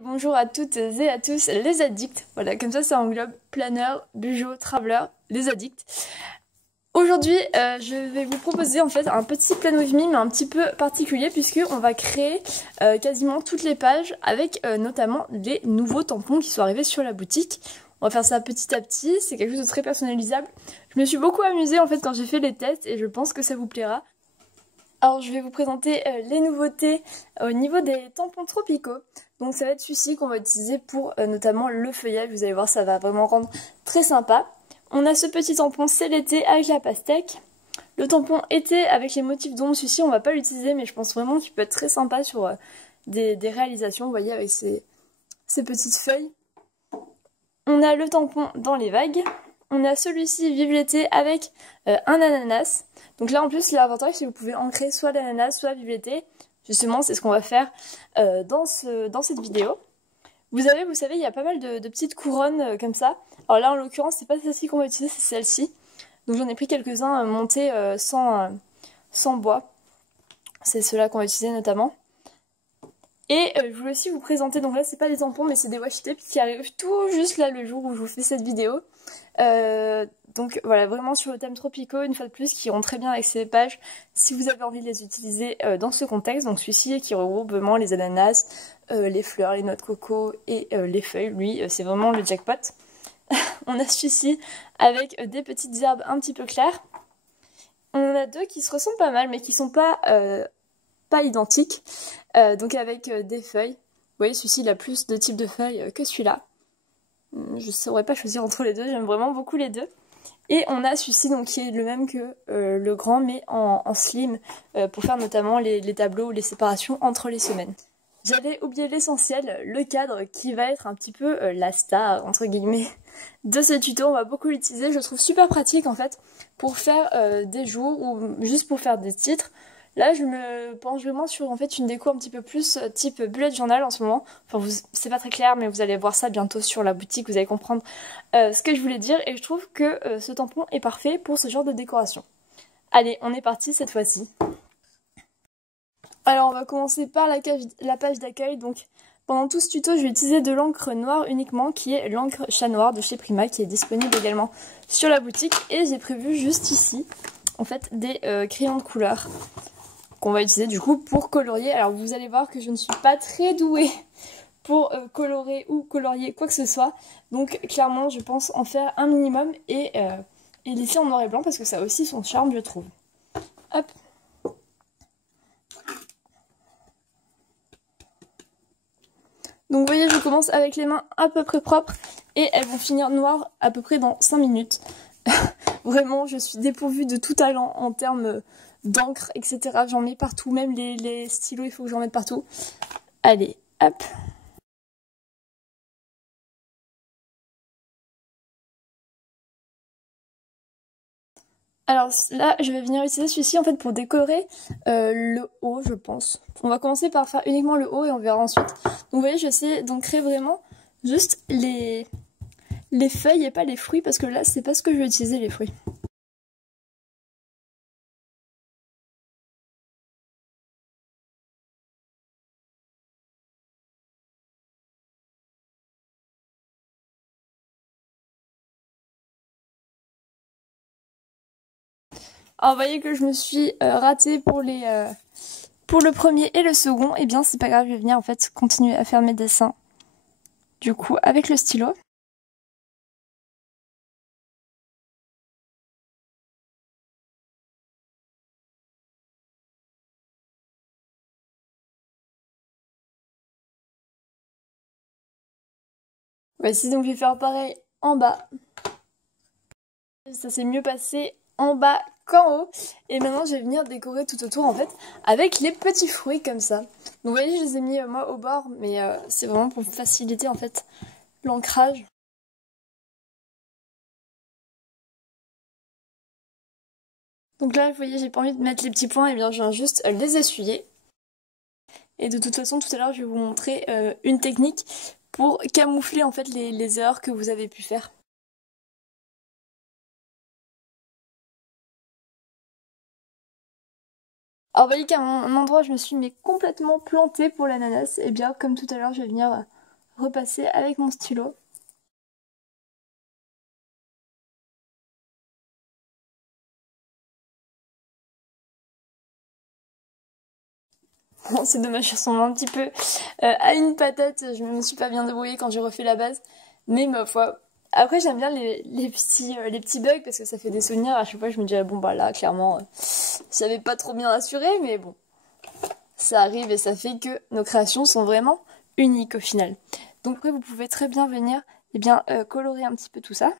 Bonjour à toutes et à tous les addicts. Voilà, comme ça englobe planeur, bugeot, traveler, les addicts. Aujourd'hui, je vais vous proposer en fait un petit plan with me, mais un petit peu particulier puisque on va créer quasiment toutes les pages avec notamment les nouveaux tampons qui sont arrivés sur la boutique. On va faire ça petit à petit, c'est quelque chose de très personnalisable. Je me suis beaucoup amusée en fait quand j'ai fait les tests et je pense que ça vous plaira. Alors je vais vous présenter les nouveautés au niveau des tampons tropicaux. Donc ça va être celui-ci qu'on va utiliser pour notamment le feuillage. Vous allez voir, ça va vraiment rendre très sympa. On a ce petit tampon, c'est l'été avec la pastèque. Le tampon été avec les motifs d'ombre, celui-ci on va pas l'utiliser, mais je pense vraiment qu'il peut être très sympa sur des réalisations, vous voyez, avec ces petites feuilles. On a le tampon dans les vagues. On a celui-ci, vive l'été, avec un ananas. Donc là, en plus, l'avantage, c'est que vous pouvez ancrer soit l'ananas, soit vive l'été. Justement, c'est ce qu'on va faire dans cette vidéo. Vous savez, il y a pas mal de petites couronnes comme ça. Alors là, en l'occurrence, c'est pas celle-ci qu'on va utiliser, c'est celle-ci. Donc j'en ai pris quelques-uns montés sans bois. C'est ceux-là qu'on va utiliser notamment. Et je voulais aussi vous présenter, donc là c'est pas des tampons mais c'est des washi tapes qui arrivent tout juste là le jour où je vous fais cette vidéo. Donc voilà, vraiment sur le thème tropicaux, une fois de plus, qui iront très bien avec ces pages si vous avez envie de les utiliser dans ce contexte. Donc celui-ci qui regroupe vraiment les ananas, les fleurs, les noix de coco et les feuilles, lui c'est vraiment le jackpot. On a celui-ci avec des petites herbes un petit peu claires. On en a deux qui se ressemblent pas mal mais qui sont pas identiques. Donc avec des feuilles. Vous voyez, celui-ci il a plus de types de feuilles que celui-là. Je ne saurais pas choisir entre les deux, j'aime vraiment beaucoup les deux. Et on a celui-ci donc qui est le même que le grand mais en slim pour faire notamment les tableaux ou les séparations entre les semaines. J'avais oublié l'essentiel, le cadre qui va être un petit peu la star entre guillemets de ce tuto. On va beaucoup l'utiliser, je le trouve super pratique en fait pour faire des jours ou juste pour faire des titres. Là, je me penche vraiment sur en fait une déco un petit peu plus type bullet journal en ce moment. Enfin, c'est pas très clair, mais vous allez voir ça bientôt sur la boutique, vous allez comprendre ce que je voulais dire. Et je trouve que ce tampon est parfait pour ce genre de décoration. Allez, on est parti cette fois-ci. Alors, on va commencer par la page d'accueil. Donc, pendant tout ce tuto, je vais utiliser de l'encre noire uniquement, qui est l'encre chat noir de chez Prima, qui est disponible également sur la boutique. Et j'ai prévu juste ici, en fait, des crayons de couleur qu'on va utiliser du coup pour colorier. Alors vous allez voir que je ne suis pas très douée pour colorer ou colorier quoi que ce soit. Donc clairement je pense en faire un minimum et laisser en noir et blanc parce que ça a aussi son charme je trouve. Hop. Donc vous voyez je commence avec les mains à peu près propres et elles vont finir noires à peu près dans 5 minutes. Vraiment je suis dépourvue de tout talent en termes d'encre, etc. J'en mets partout, même les stylos, il faut que j'en mette partout. Allez, hop. Alors là, je vais venir utiliser celui-ci en fait pour décorer le haut, je pense. On va commencer par faire uniquement le haut et on verra ensuite. Donc vous voyez, je vais essayer d'ancrer vraiment juste les feuilles et pas les fruits parce que là, c'est pas ce que je vais utiliser, les fruits. Alors vous voyez que je me suis ratée pour le premier et le second. Et bien c'est pas grave, je vais venir en fait continuer à faire mes dessins. Du coup avec le stylo. Voici donc je vais faire pareil en bas. Ça s'est mieux passé en bas qu'en haut. Et maintenant je vais venir décorer tout autour en fait avec les petits fruits comme ça. Donc vous voyez je les ai mis moi au bord mais c'est vraiment pour faciliter en fait l'ancrage. Donc là vous voyez j'ai pas envie de mettre les petits points et bien je viens juste les essuyer. Et de toute façon tout à l'heure je vais vous montrer une technique pour camoufler en fait les erreurs que vous avez pu faire. Alors vous voyez qu'à un endroit je me suis complètement plantée pour l'ananas, et bien comme tout à l'heure je vais venir repasser avec mon stylo. Bon, c'est dommage, je ressemble un petit peu à une patate. Je me suis pas bien débrouillée quand j'ai refait la base. Mais ma foi. Après, j'aime bien les petits bugs parce que ça fait des souvenirs. À chaque fois, je me dis, ah, bon, bah là, clairement, j'avais pas trop bien assuré. Mais bon, ça arrive et ça fait que nos créations sont vraiment uniques au final. Donc après, vous pouvez très bien venir colorer un petit peu tout ça.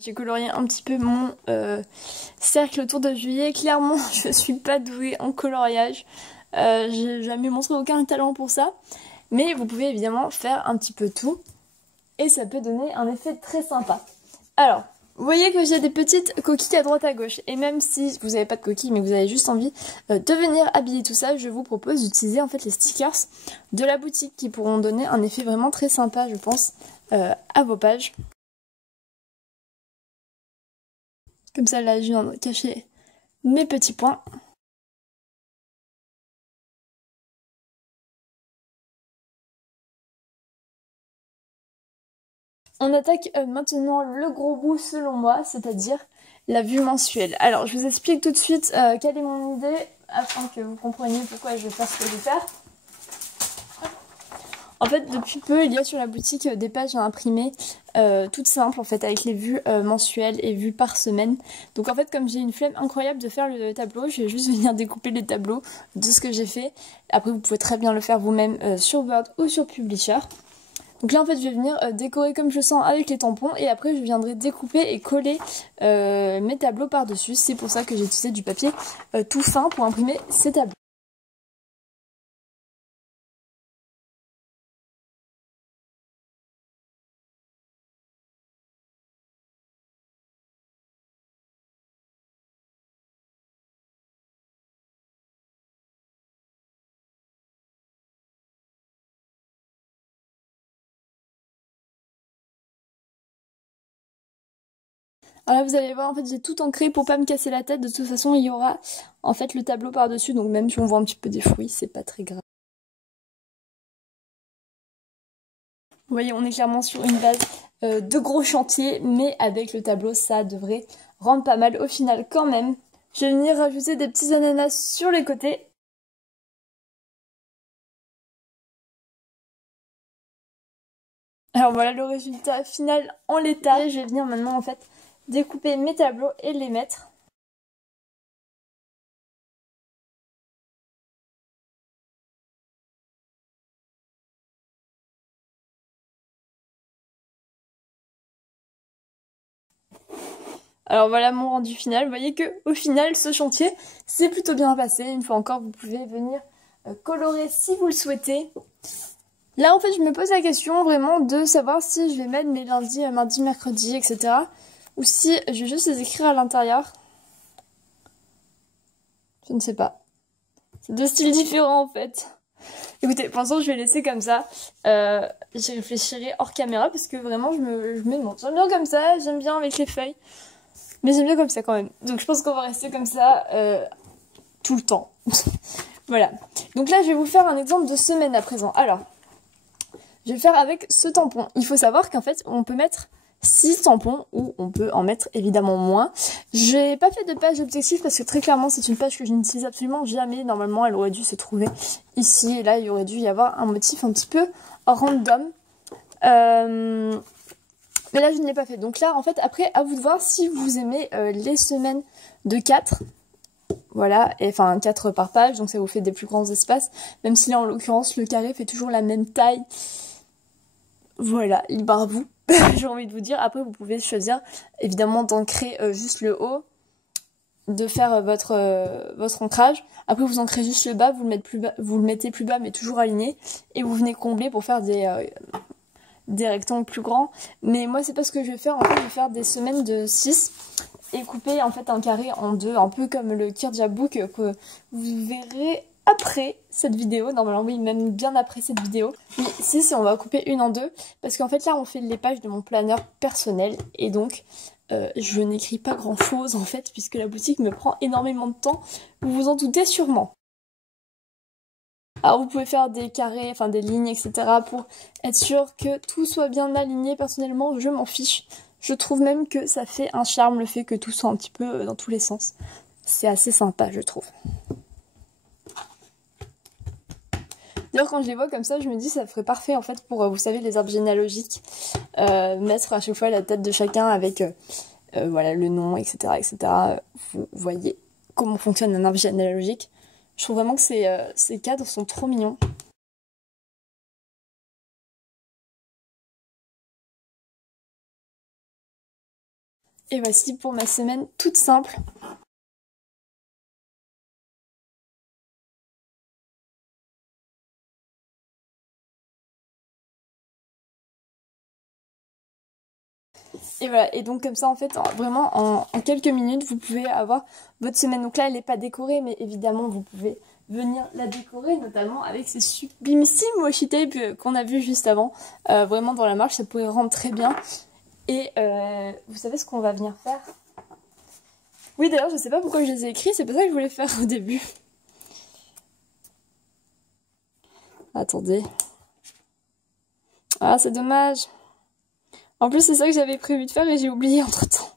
J'ai colorié un petit peu mon cercle autour de juillet. Clairement, je suis pas douée en coloriage. J'ai jamais montré aucun talent pour ça. Mais vous pouvez évidemment faire un petit peu tout. Et ça peut donner un effet très sympa. Alors, vous voyez que j'ai des petites coquilles à droite à gauche. Et même si vous n'avez pas de coquilles, mais que vous avez juste envie de venir habiller tout ça, je vous propose d'utiliser en fait les stickers de la boutique qui pourront donner un effet vraiment très sympa, je pense, à vos pages. Comme ça, là, je viens de cacher mes petits points. On attaque maintenant le gros bout selon moi, c'est-à-dire la vue mensuelle. Alors, je vous explique tout de suite quelle est mon idée, afin que vous compreniez pourquoi je vais faire ce que je vais faire. En fait, depuis peu, il y a sur la boutique des pages à imprimer, toutes simples en fait, avec les vues mensuelles et vues par semaine. Donc en fait, comme j'ai une flemme incroyable de faire le tableau, je vais juste venir découper les tableaux de ce que j'ai fait. Après, vous pouvez très bien le faire vous-même sur Word ou sur Publisher. Donc là, en fait, je vais venir décorer comme je le sens avec les tampons et après, je viendrai découper et coller mes tableaux par-dessus. C'est pour ça que j'ai utilisé du papier tout fin pour imprimer ces tableaux. Alors là, vous allez voir, en fait, j'ai tout ancré pour pas me casser la tête. De toute façon, il y aura en fait le tableau par-dessus. Donc même si on voit un petit peu des fruits, c'est pas très grave. Vous voyez, on est clairement sur une base de gros chantier. Mais avec le tableau, ça devrait rendre pas mal au final quand même. Je vais venir rajouter des petits ananas sur les côtés. Alors voilà le résultat final en l'état. Je vais venir maintenant en fait découper mes tableaux et les mettre. Alors voilà mon rendu final. Vous voyez que au final ce chantier s'est plutôt bien passé. Une fois encore, vous pouvez venir colorer si vous le souhaitez. Là en fait je me pose la question vraiment de savoir si je vais mettre mes lundis, mardi, mercredi, etc. Ou si je vais juste les écrire à l'intérieur. Je ne sais pas. C'est deux styles différents en fait. Écoutez, pour l'instant je vais laisser comme ça. J'y réfléchirai hors caméra parce que vraiment je me demande. J'aime bien comme ça, j'aime bien avec les feuilles. Mais j'aime bien comme ça quand même. Donc je pense qu'on va rester comme ça tout le temps. Voilà. Donc là je vais vous faire un exemple de semaine à présent. Alors, je vais faire avec ce tampon. Il faut savoir qu'en fait on peut mettre 6 tampons ou on peut en mettre évidemment moins. J'ai pas fait de page objectif parce que très clairement c'est une page que je n'utilise absolument jamais. Normalement elle aurait dû se trouver ici et là il aurait dû y avoir un motif un petit peu random. Mais là je ne l'ai pas fait. Donc là en fait après à vous de voir si vous aimez les semaines de 4. Voilà, et enfin 4 par page, donc ça vous fait des plus grands espaces. Même si là en l'occurrence le carré fait toujours la même taille. Voilà, libre à vous, j'ai envie de vous dire. Après, vous pouvez choisir, évidemment, d'ancrer juste le haut, de faire votre ancrage. Après, vous ancrez juste le bas, vous le mettez plus bas, mais toujours aligné. Et vous venez combler pour faire des rectangles plus grands. Mais moi, c'est pas ce que je vais faire. En fait, je vais faire des semaines de 6 et couper en fait un carré en deux, un peu comme le Kirja Book que vous verrez après cette vidéo, normalement oui, même bien après cette vidéo. Mais si, on va couper une en deux, parce qu'en fait là on fait les pages de mon planeur personnel, et donc je n'écris pas grand chose en fait, puisque la boutique me prend énormément de temps, vous vous en doutez sûrement. Alors vous pouvez faire des carrés, enfin des lignes, etc. pour être sûr que tout soit bien aligné. Personnellement, je m'en fiche. Je trouve même que ça fait un charme le fait que tout soit un petit peu dans tous les sens. C'est assez sympa, je trouve. D'ailleurs, quand je les vois comme ça, je me dis ça ferait parfait en fait pour, vous savez, les arbres généalogiques. Mettre à chaque fois la tête de chacun avec voilà, le nom, etc. etc. Vous voyez comment fonctionne un arbre généalogique. Je trouve vraiment que ces cadres sont trop mignons. Et voici pour ma semaine toute simple. Et voilà, et donc comme ça en fait, vraiment en quelques minutes, vous pouvez avoir votre semaine. Donc là, elle n'est pas décorée, mais évidemment, vous pouvez venir la décorer, notamment avec ces sublimissimes washi tape qu'on a vu juste avant. Vraiment dans la marche, ça pourrait rendre très bien. Et vous savez ce qu'on va venir faire? Oui, d'ailleurs, je sais pas pourquoi je les ai écrits, c'est pas ça que je voulais faire au début. Attendez. Ah, c'est dommage. En plus, c'est ça que j'avais prévu de faire et j'ai oublié entre-temps.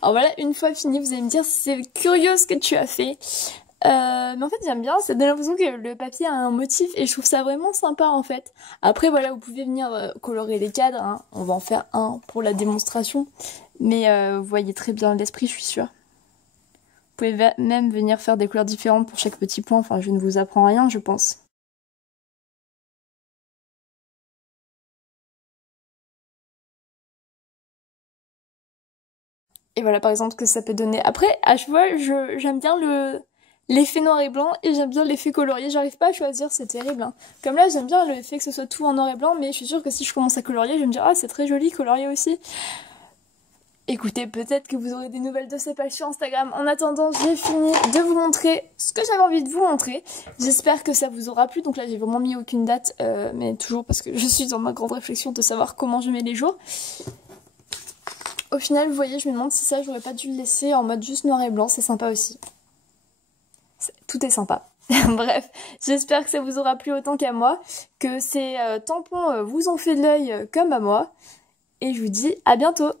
Alors voilà, une fois fini, vous allez me dire si c'est curieux ce que tu as fait. Mais en fait j'aime bien, ça donne l'impression que le papier a un motif et je trouve ça vraiment sympa en fait. Après voilà, vous pouvez venir colorer les cadres, hein. On va en faire un pour la démonstration. Mais vous voyez très bien l'esprit, je suis sûre. Vous pouvez même venir faire des couleurs différentes pour chaque petit point, enfin je ne vous apprends rien je pense. Et voilà par exemple ce que ça peut donner. Après, à chaque fois, j'aime bien l'effet noir et blanc et j'aime bien l'effet colorié. J'arrive pas à choisir, c'est terrible. Hein. Comme là, j'aime bien le fait que ce soit tout en noir et blanc, mais je suis sûre que si je commence à colorier, je vais me dire ah c'est très joli colorié aussi. Écoutez, peut-être que vous aurez des nouvelles de ces pages sur Instagram. En attendant, j'ai fini de vous montrer ce que j'avais envie de vous montrer. J'espère que ça vous aura plu. Donc là, j'ai vraiment mis aucune date, mais toujours parce que je suis dans ma grande réflexion de savoir comment je mets les jours. Au final, vous voyez, je me demande si ça, j'aurais pas dû le laisser en mode juste noir et blanc. C'est sympa aussi. Tout est sympa. Bref, j'espère que ça vous aura plu autant qu'à moi, que ces tampons vous ont fait de l'œil comme à moi. Et je vous dis à bientôt.